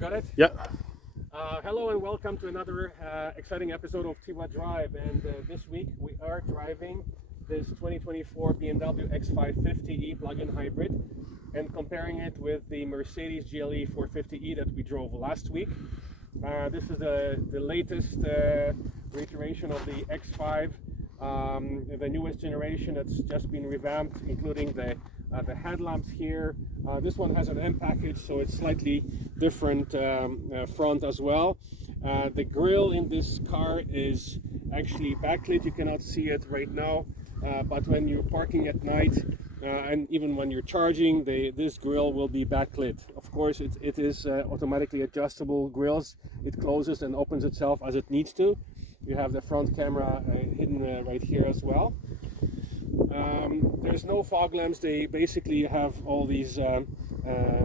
got it? Yeah. Hello and welcome to another exciting episode of Tiwa Drive. And this week we are driving this 2024 BMW X550e plug-in hybrid and comparing it with the Mercedes GLE450e that we drove last week. This is the latest reiteration of the X5, the newest generation that's just been revamped, including the headlamps here. This one has an M package, so it's slightly different front as well. The grille in this car is actually backlit. You cannot see it right now, but when you're parking at night and even when you're charging, this grille will be backlit. Of course, it is automatically adjustable grills. It closes and opens itself as it needs to. You have the front camera hidden right here as well. There's no fog lamps. They basically have all these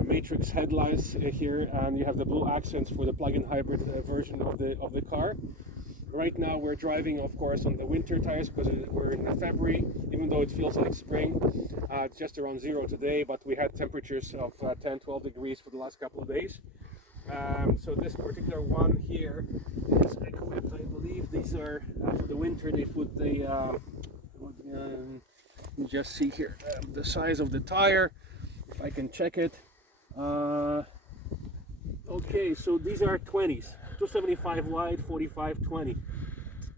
matrix headlights here, and you have the blue accents for the plug-in hybrid version of the car. Right now we're driving, of course, on the winter tires because we're in February, even though it feels like spring. It's just around 0 today, but we had temperatures of 10-12 degrees for the last couple of days. So this particular one here is equipped, I believe these are for the winter. They put the you just see here the size of the tire, if I can check it. Okay, so these are 20s, 275 wide, 45 20.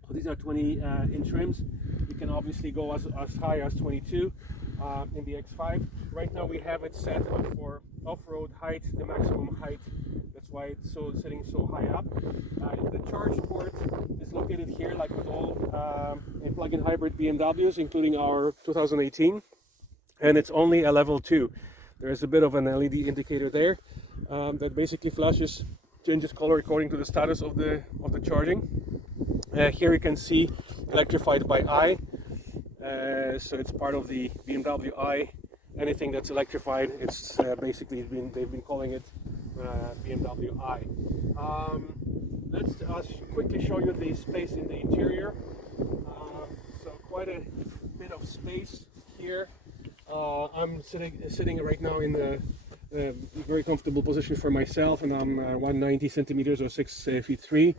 So these are 20 inch rims. You can obviously go as high as 22 in the X5. Right now we have it set up for off-road height, the maximum height. That's why it's sitting so high up. The charge port is located here, like with all plug-in hybrid BMWs, including our 2018, and it's only a level 2. There's a bit of an LED indicator there that basically changes color according to the status of the charging. Here you can see electrified by eye, so it's part of the BMW i. Anything that's electrified, it's basically they've been calling it BMW i. Let's quickly show you the space in the interior. So quite a bit of space here. I'm sitting right now in a very comfortable position for myself, and I'm 190 centimeters or 6 feet 3.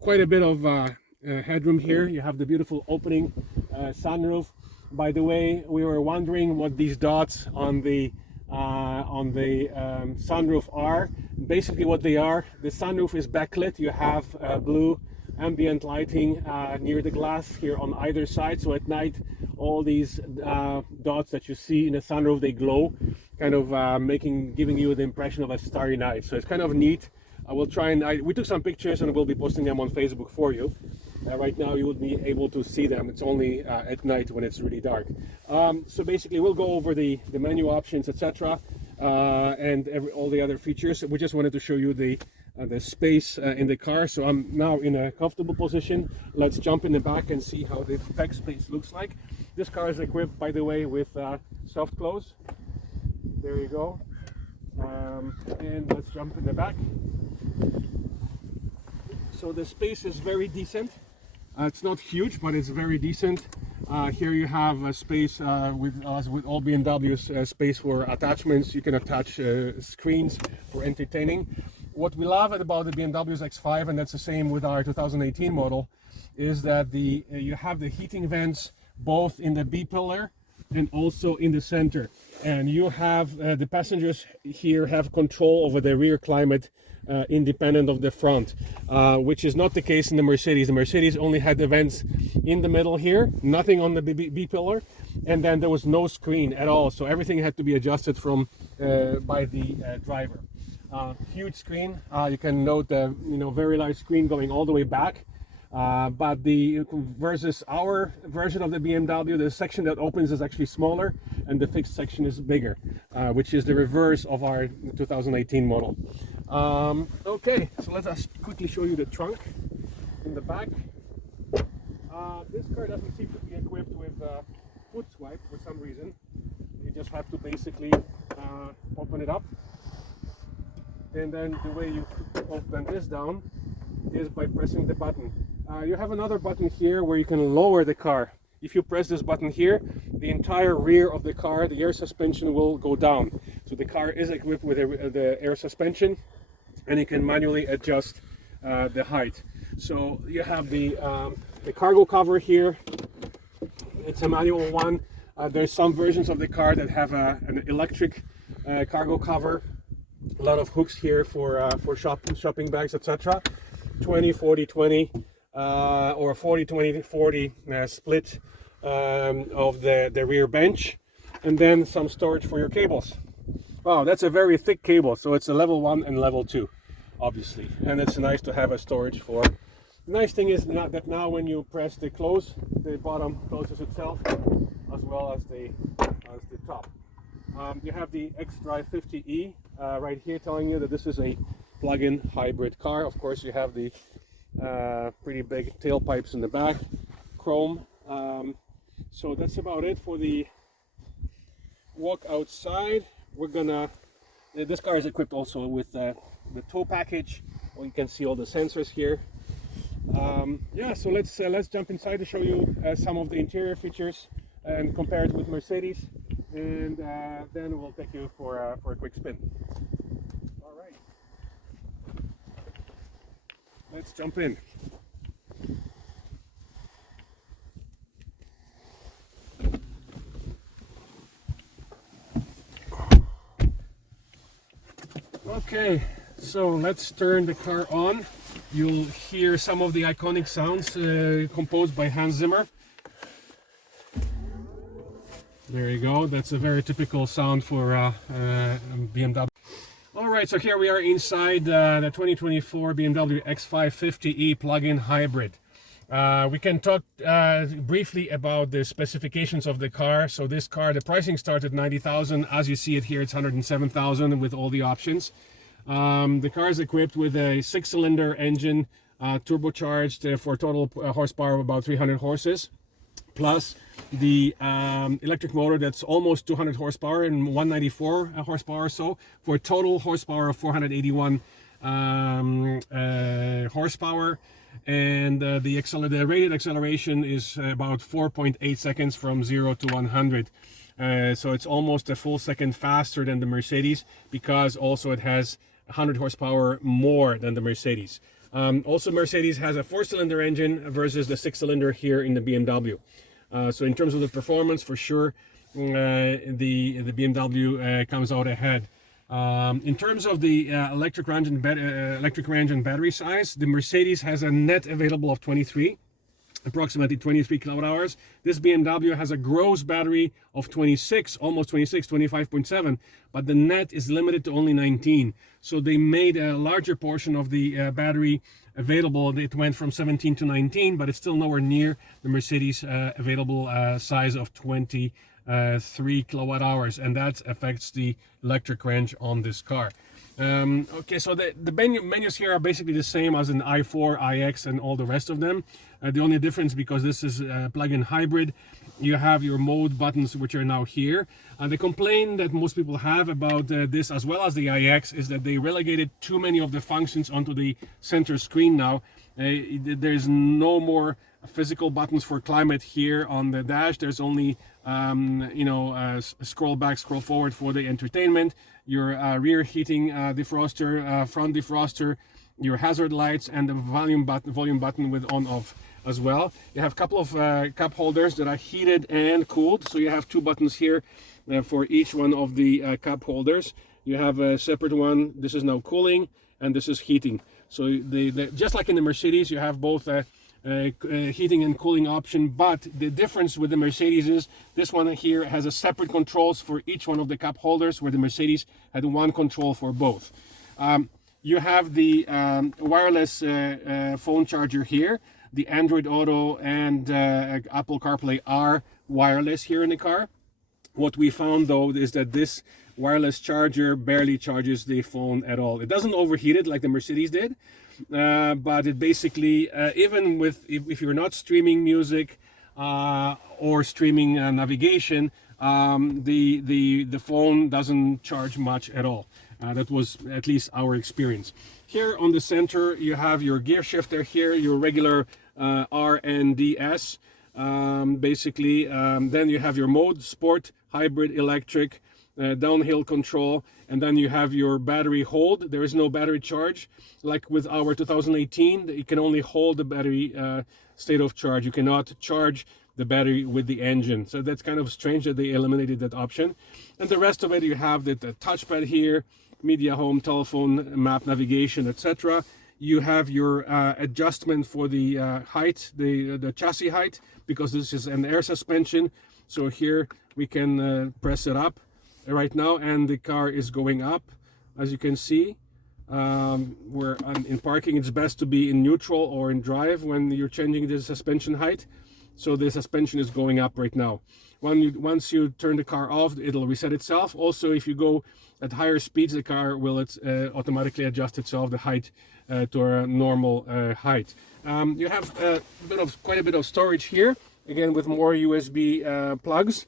Quite a bit of headroom here. You have the beautiful opening sunroof. By the way, we were wondering what these dots on the sunroof are. Basically what they are, the sunroof is backlit. You have blue ambient lighting near the glass here on either side, so at night all these dots that you see in the sunroof, they glow, kind of giving you the impression of a starry night. So it's kind of neat. I will try and we took some pictures and we'll be posting them on Facebook for you. Right now you will be able to see them. It's only at night when it's really dark. So basically we'll go over the menu options, etc., and all the other features. We just wanted to show you the space in the car. So I'm now in a comfortable position. Let's jump in the back and see how the back space looks like. This car is equipped, by the way, with soft close. There you go. And let's jump in the back. So the space is very decent. It's not huge, but it's very decent. Here you have a space with all BMWs, space for attachments. You can attach screens for entertaining. What we love about the BMW's X5, and that's the same with our 2018 model, is that you have the heating vents both in the B pillar and also in the center. And you have the passengers here have control over the rear climate independent of the front, which is not the case in the Mercedes. The Mercedes only had the vents in the middle here, nothing on the B pillar, and then there was no screen at all. So everything had to be adjusted from by the driver. Huge screen. You can note the very large screen going all the way back. But versus our version of the BMW, the section that opens is actually smaller and the fixed section is bigger, which is the reverse of our 2018 model. Okay, so let us quickly show you the trunk in the back. This car doesn't seem to be equipped with foot swipe for some reason. You just have to basically open it up, and then the way you open this down is by pressing the button. You have another button here where you can lower the car. If you press this button here, the entire rear of the car, the air suspension will go down. So the car is equipped with the air suspension. and you can manually adjust the height. So you have the cargo cover here. It's a manual one. There's some versions of the car that have an electric cargo cover. A lot of hooks here for shopping bags, etc. 20, 40, 20, or 40, 20, 40 split of the rear bench, and then some storage for your cables. Wow, that's a very thick cable, so it's a level 1 and level 2, obviously, and it's nice to have a storage for. The nice thing is that now when you press the close, the bottom closes itself, as well as the top. You have the GLE450e right here, telling you that this is a plug-in hybrid car. Of course, you have the pretty big tailpipes in the back, chrome. So that's about it for the walk outside. This car is equipped also with the tow package. Well, you can see all the sensors here. Yeah, so let's jump inside to show you some of the interior features and compare it with Mercedes, and then we'll take you for a quick spin. All right, let's jump in. Okay, so let's turn the car on. You'll hear some of the iconic sounds composed by Hans Zimmer. There you go, that's a very typical sound for BMW. Alright, so here we are inside the 2024 BMW X550e plug-in hybrid. We can talk briefly about the specifications of the car. So this car, the pricing starts at 90,000. As you see it here, it's 107,000 with all the options. The car is equipped with a 6-cylinder engine, turbocharged for total horsepower of about 300 horses, plus the electric motor that's almost 200 horsepower and 194 horsepower or so, for a total horsepower of 481 horsepower. And the rated acceleration is about 4.8 seconds from 0 to 100. So it's almost a full second faster than the Mercedes, because also it has 100 horsepower more than the Mercedes. Also, Mercedes has a 4-cylinder engine versus the 6-cylinder here in the BMW. So in terms of the performance, for sure, the BMW comes out ahead. In terms of the electric range and battery size, the Mercedes has a net available of 23, approximately 23 kilowatt hours. This BMW has a gross battery of 26, almost 26, 25.7, but the net is limited to only 19. So they made a larger portion of the battery available. It went from 17 to 19, but it's still nowhere near the Mercedes available size of 23 kilowatt hours, and that affects the electric range on this car. Okay, so the menus here are basically the same as in i4, iX, and all the rest of them. The only difference, because this is a plug-in hybrid, you have your mode buttons, which are now here. The complaint that most people have about this, as well as the iX, is that they relegated too many of the functions onto the center screen now. There's no more physical buttons for climate here on the dash. There's only scroll back, scroll forward for the entertainment, your rear heating defroster, front defroster, your hazard lights, and the volume button with on-off as well. You have a couple of cup holders that are heated and cooled, so you have 2 buttons here for each one of the cup holders. You have a separate one. This is now cooling, and this is heating. So just like in the Mercedes, you have both heating and cooling option, but the difference with the Mercedes is this one here has a separate controls for each one of the cup holders, where the Mercedes had one control for both. You have the wireless phone charger here. The Android Auto and Apple CarPlay are wireless here in the car. What we found though is that this wireless charger barely charges the phone at all. It doesn't overheat it like the Mercedes did, but it basically, even if you're not streaming music or streaming navigation, the phone doesn't charge much at all. That was at least our experience. Here on the center, you have your gear shifter here, your regular R and DS. Then you have your mode, sport, hybrid, electric, downhill control, and then you have your battery hold. There is no battery charge like with our 2018. You can only hold the battery state of charge. You cannot charge the battery with the engine, so that's kind of strange that they eliminated that option. And the rest of it, you have the touchpad here, media, home, telephone, map, navigation, etc. You have your adjustment for the height, the chassis height, because this is an air suspension. So here we can press it up right now, and the car is going up, as you can see. Where in parking, it's best to be in neutral or in drive when you're changing the suspension height. So the suspension is going up right now. Once you turn the car off, it'll reset itself. Also, if you go at higher speeds, the car will automatically adjust itself, the height to a normal height. You have quite a bit of storage here, again with more USB plugs.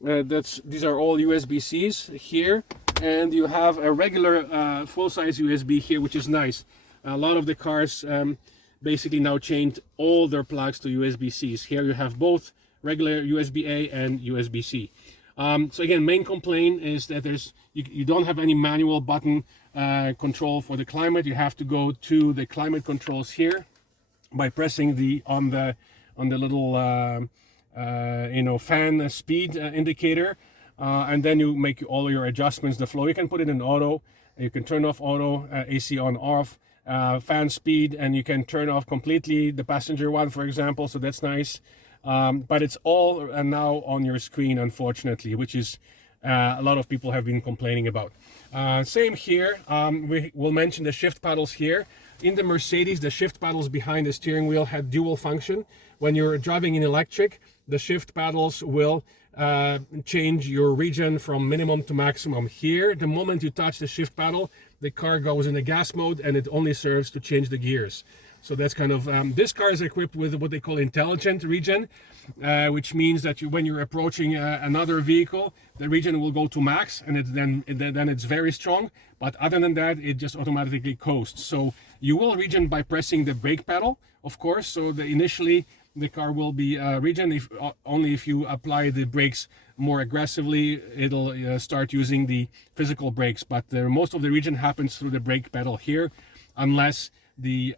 These are all USB-Cs here, and you have a regular full-size USB here, which is nice. A lot of the cars basically now changed all their plugs to USB-Cs. Here you have both regular USB-A and USB-C. So again, main complaint is that you don't have any manual button control for the climate. You have to go to the climate controls here by pressing on the little fan speed indicator, and then you make all your adjustments. The flow, you can put it in auto, you can turn off auto, AC on off, fan speed, and you can turn off completely the passenger one, for example, so that's nice. But it's all now on your screen, unfortunately, which is a lot of people have been complaining about. Same here. We will mention the shift paddles here. In the Mercedes, the shift paddles behind the steering wheel had dual function. When you're driving in electric, the shift paddles will change your region from minimum to maximum. Here, the moment you touch the shift paddle, the car goes in the gas mode, and it only serves to change the gears. So that's kind of, this car is equipped with what they call intelligent region, which means that when you're approaching another vehicle, the region will go to max, and then it's very strong. But other than that, it just automatically coasts. So you will region by pressing the brake pedal, of course. So initially the car will be region. Only if you apply the brakes more aggressively, it'll start using the physical brakes. But most of the region happens through the brake pedal here, unless the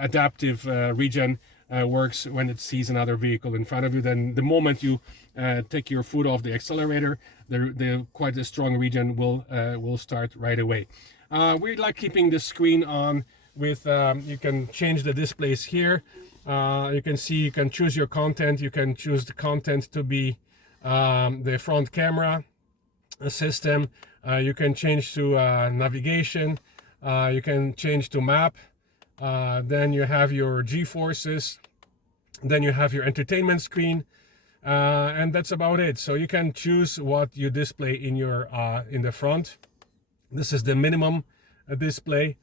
adaptive region works when it sees another vehicle in front of you. Then the moment you take your foot off the accelerator, the quite a strong region will start right away. We like keeping the screen on with you can change the displays here. You can see, you can choose your content. You can choose the content to be the front camera system. You can change to navigation. You can change to map. Then you have your G-forces. Then you have your entertainment screen, and that's about it. So you can choose what you display in your in the front. This is the minimum display,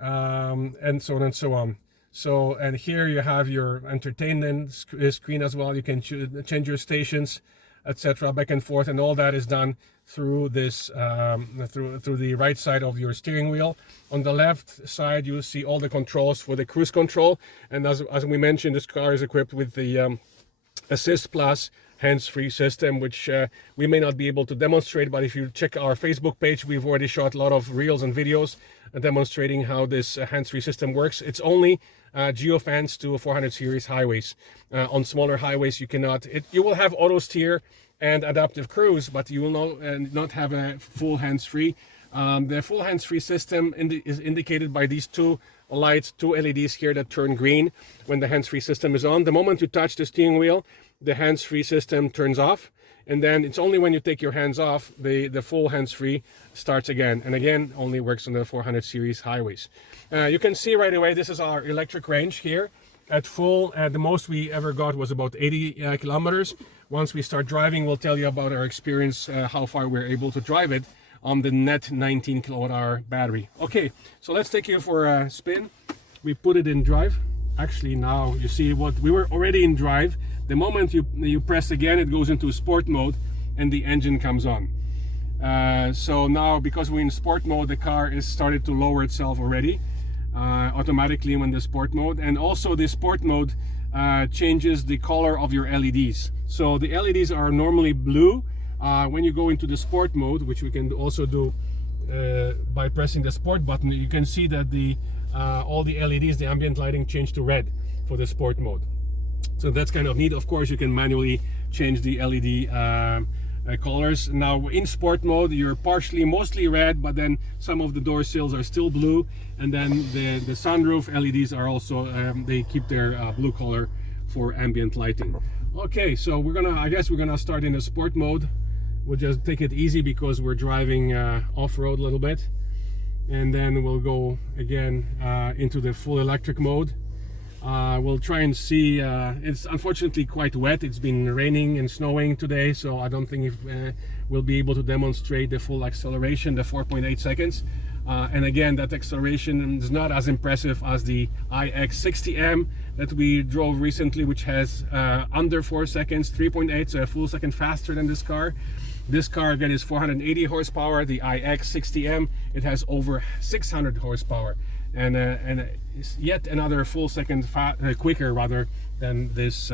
and so on and so on. So, and here you have your entertainment screen as well. You can change your stations, etc., back and forth, and all that is done through this through the right side of your steering wheel. On the left side, you see all the controls for the cruise control, and as we mentioned, this car is equipped with the Assist Plus hands-free system, which we may not be able to demonstrate, but if you check our Facebook page, we've already shot a lot of reels and videos demonstrating how this hands-free system works. It's only geofence to 400 series highways. On smaller highways, you cannot. You will have Autosteer and adaptive cruise, but you will not have a full hands-free. The full hands-free system is indicated by these two lights, two LEDs here that turn green when the hands-free system is on. The moment you touch the steering wheel, the hands-free system turns off, and then it's only when you take your hands off, the full hands-free starts again, and again only works on the 400 series highways. You can see right away, this is our electric range here. At full, the most we ever got was about 80 kilometers. Once we start driving, we'll tell you about our experience, how far we're able to drive it on the net 19 kilowatt-hour battery. Okay, so let's take you for a spin. We put it in drive. Actually, now you see what we were already in drive. The moment you press again, it goes into sport mode and the engine comes on. So now, because we're in sport mode, the car is started to lower itself already automatically when the sport mode, and also the sport mode changes the color of your LEDs. So the LEDs are normally blue. When you go into the sport mode, which we can also do by pressing the sport button, you can see that all the LEDs, the ambient lighting, change to red for the sport mode. So that's kind of neat. Of course, you can manually change the LED colors. Now in sport mode, you're mostly red, but then some of the door sills are still blue, and then the sunroof LEDs are also they keep their blue color for ambient lighting. Okay, so I guess we're gonna start in the sport mode. We'll just take it easy because we're driving off-road a little bit, and then we'll go again into the full electric mode. We'll try and see. It's unfortunately quite wet. It's been raining and snowing today, so I don't think we'll be able to demonstrate the full acceleration, the 4.8 seconds. And again, that acceleration is not as impressive as the iX60M that we drove recently, which has under 4 seconds, 3.8, so a full second faster than this car. This car again is 480 horsepower. The iX60M, it has over 600 horsepower, and it's yet another full second quicker rather than this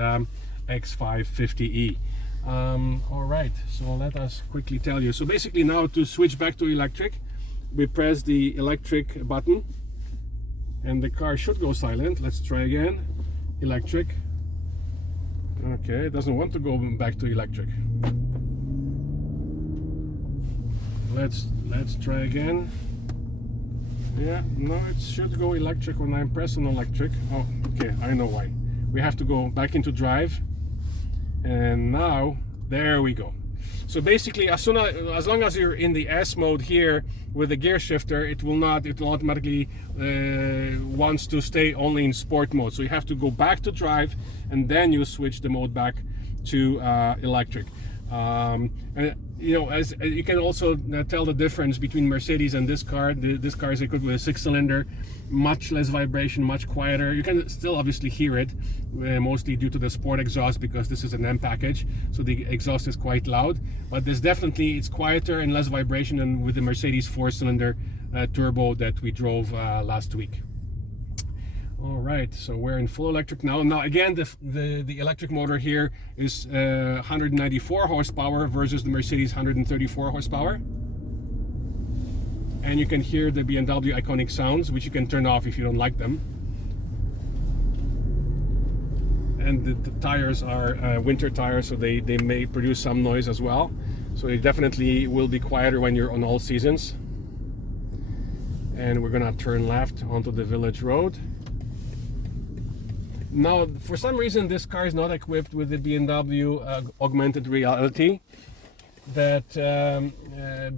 X550e. All right, so let us quickly tell you. So basically now to switch back to electric, we press the electric button and the car should go silent. Let's try again. Electric. Okay, it doesn't want to go back to electric. Let's try again. Yeah, no, it should go electric when I'm pressing electric. Oh, okay, I know why. We have to go back into drive, and now there we go. So basically, as long as you're in the S mode here with the gear shifter, it will automatically wants to stay only in sport mode. So you have to go back to drive, and then you switch the mode back to electric. And you know, as you can also tell the difference between Mercedes and this car. This car is equipped with a 6-cylinder, much less vibration, much quieter. You can still obviously hear it, mostly due to the sport exhaust, because this is an M package, so the exhaust is quite loud. But there's definitely, it's quieter and less vibration than with the Mercedes 4-cylinder turbo that we drove last week. All right, so we're in full electric now. Now again, the electric motor here is 194 horsepower versus the Mercedes 134 horsepower. And you can hear the BMW iconic sounds, which you can turn off if you don't like them. And the tires are winter tires, so they may produce some noise as well. So it definitely will be quieter when you're on all seasons. And we're gonna turn left onto the village road. Now, for some reason, this car is not equipped with the BMW augmented reality that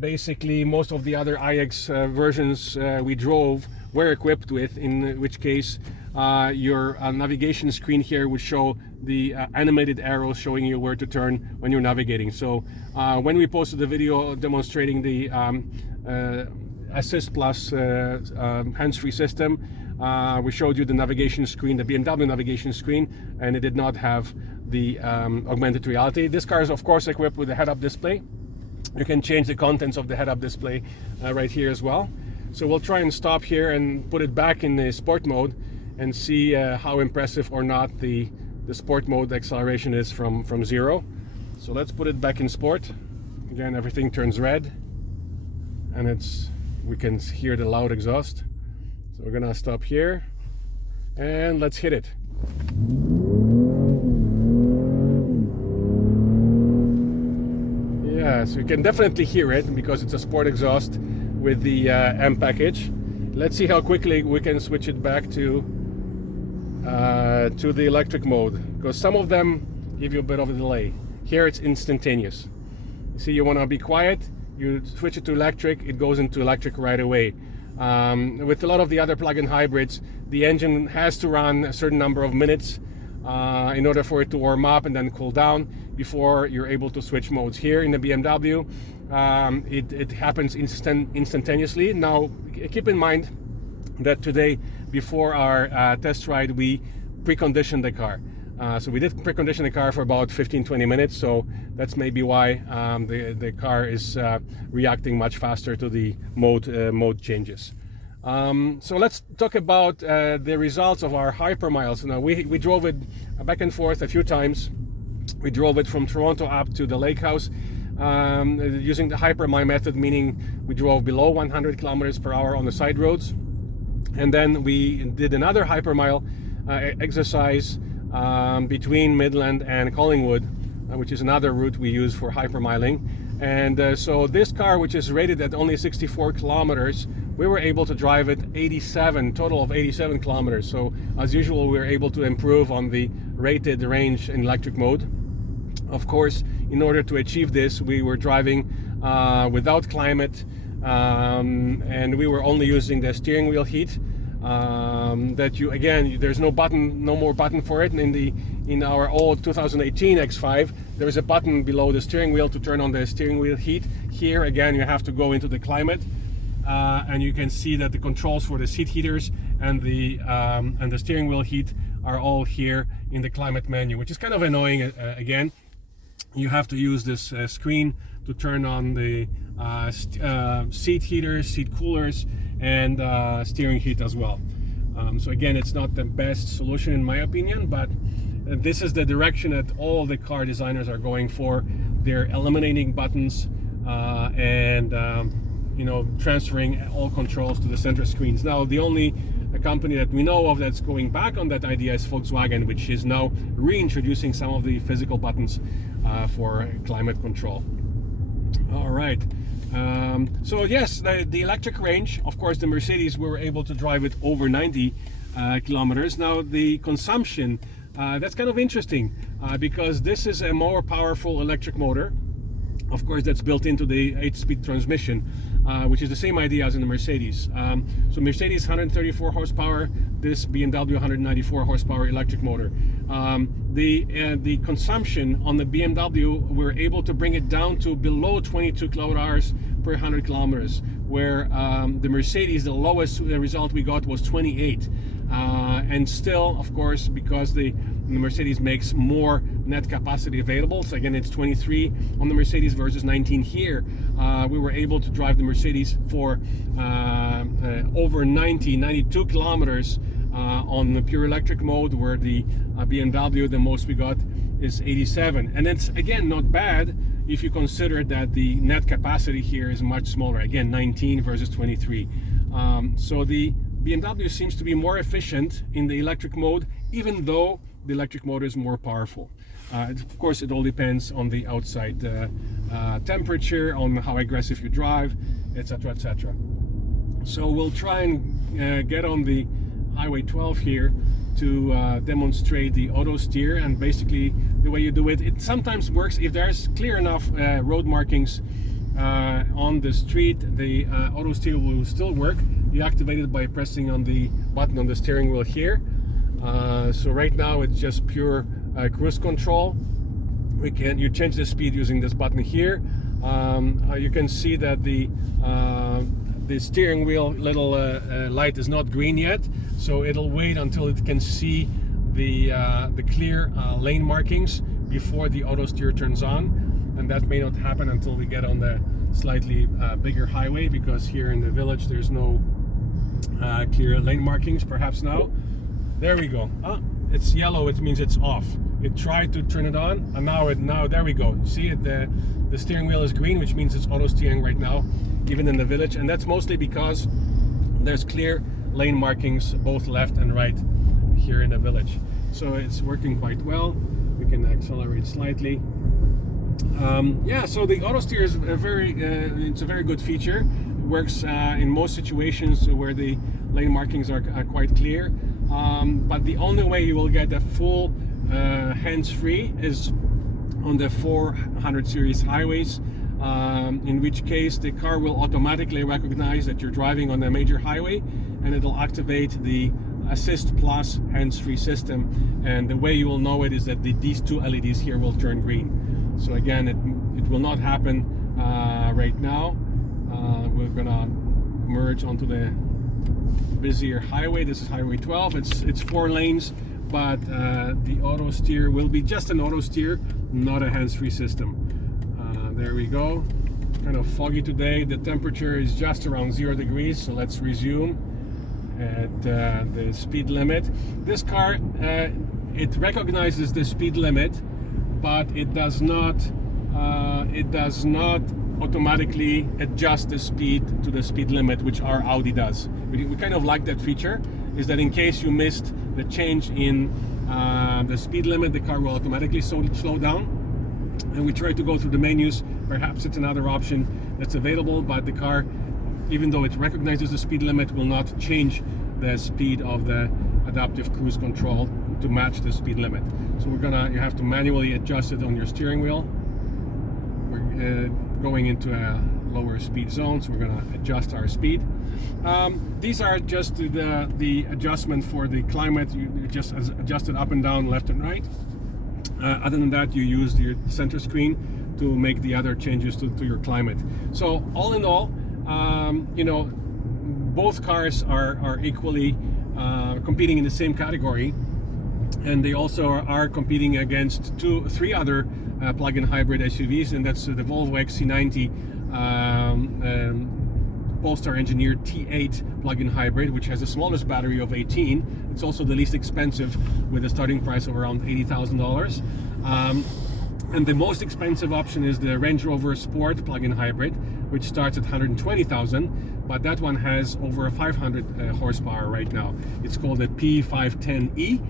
basically most of the other iX versions we drove were equipped with, in which case your navigation screen here would show the animated arrows showing you where to turn when you're navigating. So when we posted the video demonstrating the Assist Plus hands-free system, we showed you the navigation screen, the BMW navigation screen, and it did not have the augmented reality. This car is of course equipped with a head-up display. You can change the contents of the head-up display right here as well. So we'll try and stop here and put it back in the sport mode and see how impressive or not the sport mode acceleration is from zero. So let's put it back in sport. Again, everything turns red, and we can hear the loud exhaust. So we're gonna stop here and let's hit it. Yeah, so you can definitely hear it because it's a sport exhaust with the M package. Let's see how quickly we can switch it back to the electric mode, because some of them give you a bit of a delay. Here it's instantaneous. You see, you want to be quiet, you switch it to electric, it goes into electric right away. With a lot of the other plug-in hybrids, the engine has to run a certain number of minutes in order for it to warm up and then cool down before you're able to switch modes. Here in the BMW, it happens instantaneously. Now, keep in mind that today, before our test ride, we preconditioned the car. So we did precondition the car for about 15-20 minutes, so that's maybe why the car is reacting much faster to the mode changes. So let's talk about the results of our hypermiles. Now we drove it back and forth a few times. We drove it from Toronto up to the lake house. using the hypermile method, meaning we drove below 100 kilometers per hour on the side roads. And then we did another hypermile exercise between Midland and Collingwood, which is another route we use for hypermiling. And so this car, which is rated at only 64 kilometers, we were able to drive it 87, total of 87 kilometers. So as usual, we were able to improve on the rated range in electric mode. Of course, in order to achieve this, we were driving without climate, and we were only using the steering wheel heat. That you, again, there's no more button for it. In our old 2018 X5, there is a button below the steering wheel to turn on the steering wheel heat. Here again, you have to go into the climate, and you can see that the controls for the seat heaters and the steering wheel heat are all here in the climate menu, which is kind of annoying. Again, you have to use this screen to turn on the seat heaters, seat coolers, and steering heat as well. So again, it's not the best solution in my opinion, but this is the direction that all the car designers are going for. They're eliminating buttons and transferring all controls to the center screens. Now, the only company that we know of that's going back on that idea is Volkswagen, which is now reintroducing some of the physical buttons for climate control. All right. So yes, the electric range, of course, the Mercedes, we were able to drive it over 90 kilometers. Now the consumption, that's kind of interesting because this is a more powerful electric motor. Of course, that's built into the 8-speed transmission, which is the same idea as in the Mercedes. So Mercedes 134 horsepower, this BMW 194 horsepower electric motor. The consumption on the BMW, we're able to bring it down to below 22 kilowatt hours per 100 kilometers, where the Mercedes, the lowest result we got was 28. And still, of course, because the Mercedes makes more net capacity available, so again it's 23 on the Mercedes versus 19 here, we were able to drive the Mercedes for over 92 kilometers on the pure electric mode, where the BMW, the most we got is 87. And it's again not bad if you consider that the net capacity here is much smaller, again 19 versus 23. So the BMW seems to be more efficient in the electric mode, even though the electric motor is more powerful. Of course, it all depends on the outside temperature, on how aggressive you drive, etc., etc. So we'll try and get on the Highway 12 here to demonstrate the Autosteer. And basically the way you do it, it sometimes works if there's clear enough road markings on the street. The Autosteer will still work. You activate it by pressing on the button on the steering wheel here. So right now it's just pure cruise control. You change the speed using this button here. You can see that the steering wheel little light is not green yet, so it'll wait until it can see the clear lane markings before the Autosteer turns on, and that may not happen until we get on the slightly bigger highway, because here in the village there's no clear lane markings. Perhaps now. There we go. It's yellow, it means it's off. It tried to turn it on, and now there we go. See it, the steering wheel is green, which means it's auto steering right now, even in the village. And that's mostly because there's clear lane markings both left and right here in the village. So it's working quite well. We can accelerate slightly. Yeah, so the Autosteer is it's a very good feature. It works in most situations where the lane markings are quite clear. But the only way you will get a full hands-free is on the 400 series highways, in which case the car will automatically recognize that you're driving on a major highway, and it'll activate the Assist Plus hands-free system. And the way you will know it is that these two LEDs here will turn green. So again, it will not happen right now. We're gonna merge onto the busier highway. This is Highway 12. It's 4 lanes, but the Autosteer will be just an Autosteer, not a hands-free system. There we go. Kind of foggy today. The temperature is just around 0 degrees, so let's resume at the speed limit. This car, it recognizes the speed limit, but it does not it does not automatically adjust the speed to the speed limit, which our Audi does. We kind of like that feature, is that in case you missed the change in the speed limit, the car will automatically slow down. And we try to go through the menus. Perhaps it's another option that's available, but the car, even though it recognizes the speed limit, will not change the speed of the adaptive cruise control to match the speed limit. So you have to manually adjust it on your steering wheel. We're going into a lower speed zone, so we're going to adjust our speed. These are just the adjustment for the climate. You just adjust it up and down, left and right. Other than that, you use your center screen to make the other changes to your climate. So all in all, you know, both cars are equally competing in the same category, and they also are competing against three other plug-in hybrid SUVs, and that's the Volvo XC90 Polestar engineered T8 plug-in hybrid, which has the smallest battery of 18. It's also the least expensive, with a starting price of around $80,000. And the most expensive option is the Range Rover Sport plug-in hybrid, which starts at $120,000, but that one has over 500 horsepower right now. It's called the P510e.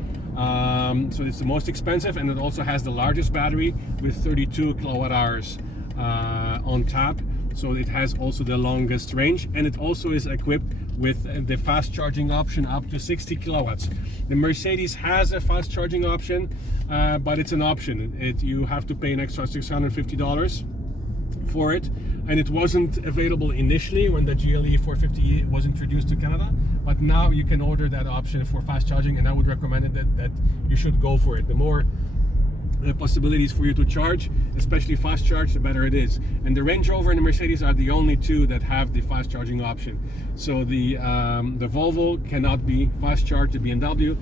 So it's the most expensive, and it also has the largest battery with 32 kilowatt hours on tap. So it has also the longest range, and it also is equipped with the fast charging option up to 60 kilowatts. The Mercedes has a fast charging option, but it's an option. You have to pay an extra $650 for it, and it wasn't available initially when the GLE450e was introduced to Canada, but now you can order that option for fast charging, and I would recommend it that you should go for it. The more possibilities for you to charge, especially fast charge, the better it is. And the Range Rover and the Mercedes are the only two that have the fast charging option. So the Volvo cannot be fast charged, the BMW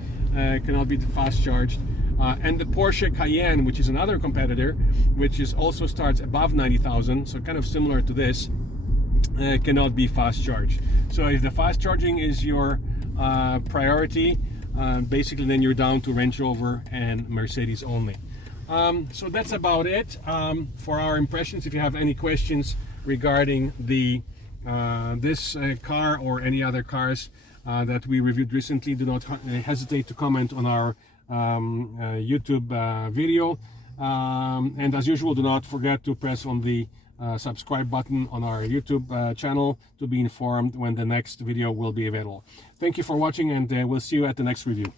cannot be fast charged, and the Porsche Cayenne, which is another competitor, which also starts above 90,000, so kind of similar to this, cannot be fast charged. So if the fast charging is your priority, basically then you're down to Range Rover and Mercedes only. So that's about it for our impressions. If you have any questions regarding this car or any other cars that we reviewed recently, do not hesitate to comment on our YouTube video. And as usual, do not forget to press on the subscribe button on our YouTube channel to be informed when the next video will be available. Thank you for watching, and we'll see you at the next review.